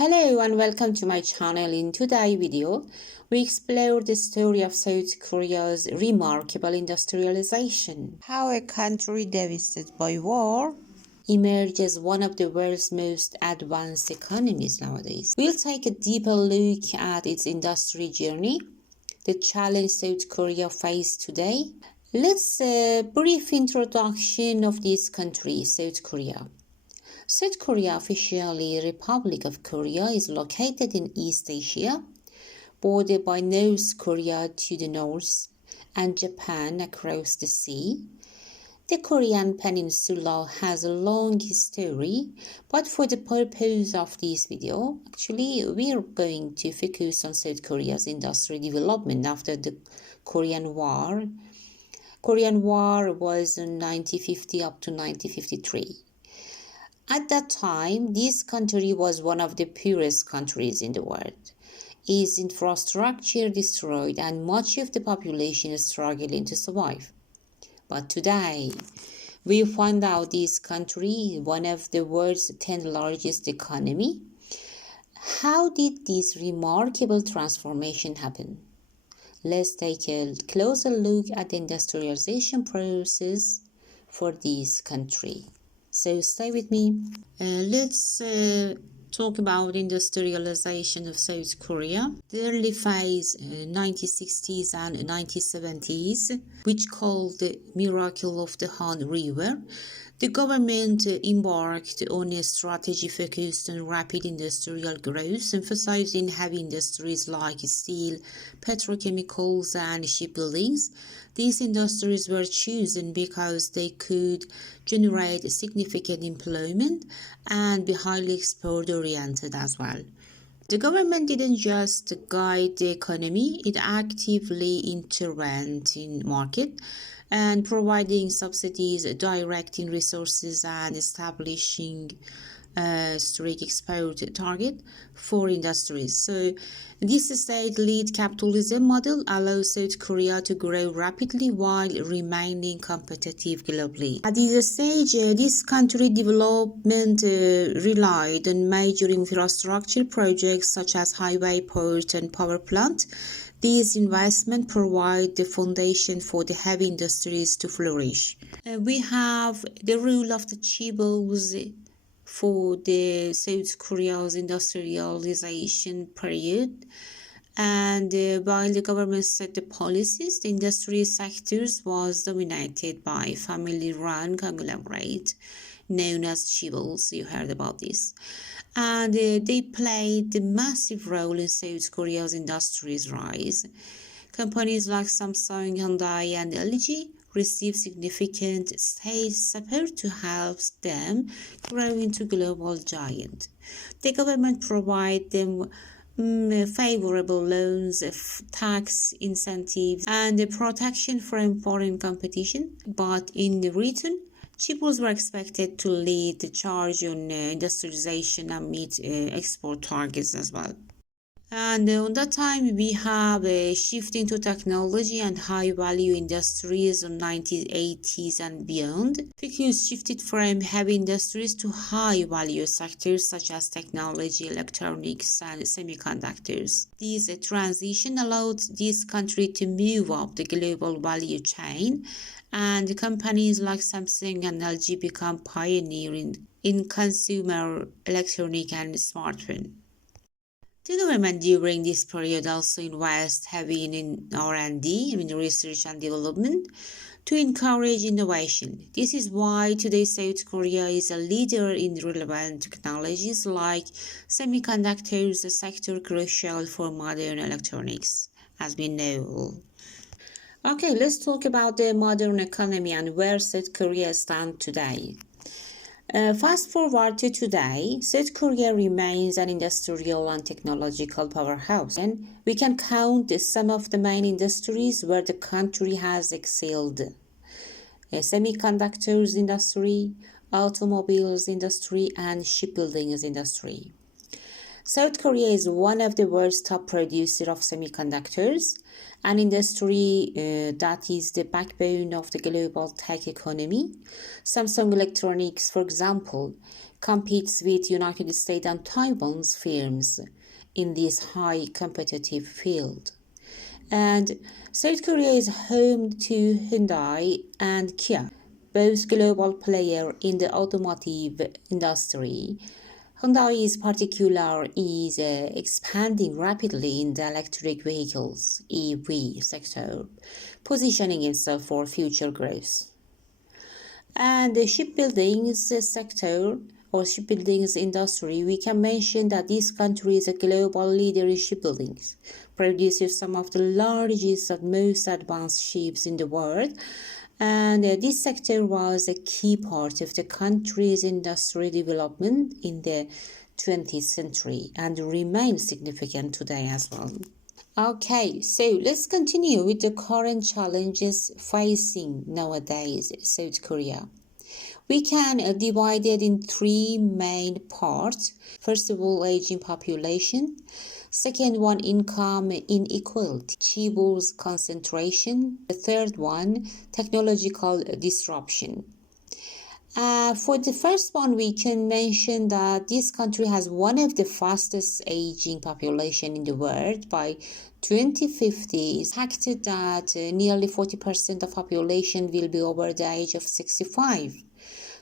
Hello and welcome to my channel. In today's video, we explore the story of South Korea's remarkable industrialization. How a country devastated by war emerged as one of the world's most advanced economies nowadays. We'll take a deeper look at its industry journey, the challenge South Korea faced today. Let's brief introduction of this country, South Korea. South Korea, officially Republic of Korea, is located in East Asia, bordered by North Korea to the north and Japan across the sea. The Korean peninsula has a long history, but for the purpose of this video, actually we are going to focus on South Korea's industrial development after the Korean War. Korean War was in 1950 up to 1953. At that time, this country was one of the poorest countries in the world. Its infrastructure destroyed and much of the population is struggling to survive. But today, we find out this country, one of the world's 10th largest economy. How did this remarkable transformation happen? Let's take a closer look at the industrialization process for this country. So stay with me. Let's talk about industrialization of South Korea. The early phase, 1960s and 1970s, which called the Miracle of the Han River, the government embarked on a strategy focused on rapid industrial growth, emphasizing heavy industries like steel, petrochemicals, and shipbuildings. These industries were chosen because they could generate significant employment and be highly export-oriented as well. The government didn't just guide the economy, it actively intervened in market and providing subsidies, directing resources, and establishing a strict export target for industries. So this state-led capitalism model allows South Korea to grow rapidly while remaining competitive globally. At this stage, this country development relied on major infrastructure projects such as highway, port, and power plant. These investments provide the foundation for the heavy industries to flourish. We have the rule of the chaebols for the South Korea's industrialization period. And while the government set the policies, the industry sectors was dominated by family-run conglomerate known as chaebols. You heard about this. And they played a massive role in South Korea's industry's rise. Companies like Samsung, Hyundai, and LG received significant state support to help them grow into global giant. The government provided them favorable loans, tax incentives, and protection from foreign competition. But in return, chaebols were expected to lead the charge on industrialization and meet export targets as well. And on that time, we have a shift into technology and high-value industries in 1980s and beyond. Focus shifted from heavy industries to high-value sectors such as technology, electronics, and semiconductors. This transition allowed this country to move up the global value chain, and companies like Samsung and LG become pioneering in consumer electronic and smartphone. The government during this period also invested heavily in R&D, research and development, to encourage innovation. This is why today South Korea is a leader in relevant technologies like semiconductors, a sector crucial for modern electronics, as we know. Okay, let's talk about the modern economy and where South Korea stands today. Fast forward to today, South Korea remains an industrial and technological powerhouse, and we can count some of the main industries where the country has excelled. Semiconductors industry, automobiles industry, and shipbuilding industry. South Korea is one of the world's top producers of semiconductors, an industry that is the backbone of the global tech economy. Samsung Electronics, for example, competes with United States and Taiwan's firms in this high competitive field. And South Korea is home to Hyundai and Kia, both global players in the automotive industry. Hyundai is expanding rapidly in the electric vehicles (EV) sector, positioning itself for future growth. And the shipbuildings sector or shipbuildings industry, we can mention that this country is a global leader in shipbuilding, produces some of the largest and most advanced ships in the world. And this sector was a key part of the country's industrial development in the 20th century and remains significant today as well. Okay, so let's continue with the current challenges facing nowadays South Korea. We can divide it in three main parts. First of all, aging population. Second one, income inequality, chaebol concentration. The third one, technological disruption. For the first one, we can mention that this country has one of the fastest aging population in the world. By 2050, it's expected that nearly 40% of population will be over the age of 65.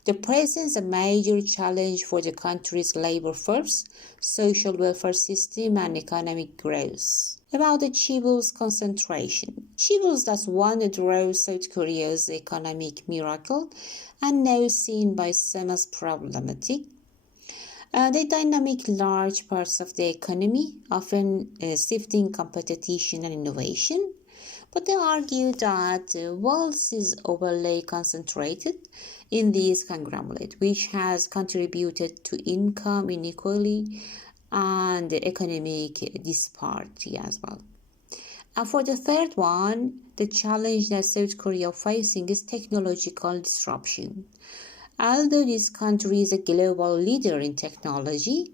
The presents a major challenge for the country's labor force, social welfare system, and economic growth. About the chaebol concentration. Chaebol that's one that drove South Korea's economic miracle and now seen by some as problematic. They dynamic large parts of the economy, often shifting competition and innovation. But they argue that wealth is overly concentrated in this conglomerate, which has contributed to income inequality and economic disparity as well. And for the third one, the challenge that South Korea is facing is technological disruption. Although this country is a global leader in technology,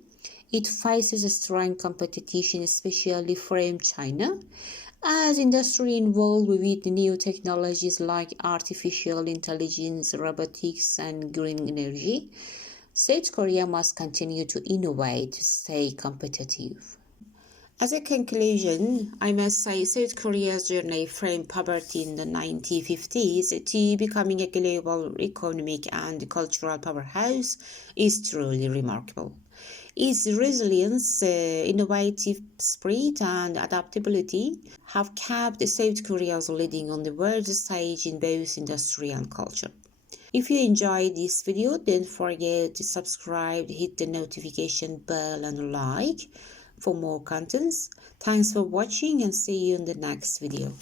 it faces a strong competition, especially from China, as industry involved with new technologies like artificial intelligence, robotics, and green energy. South Korea must continue to innovate to stay competitive. As a conclusion, I must say South Korea's journey from poverty in the 1950s to becoming a global economic and cultural powerhouse is truly remarkable. Its resilience, innovative spirit, and adaptability have kept South Korea leading on the world stage in both industry and culture. If you enjoyed this video, don't forget to subscribe, hit the notification bell, and like for more contents. Thanks for watching and see you in the next video.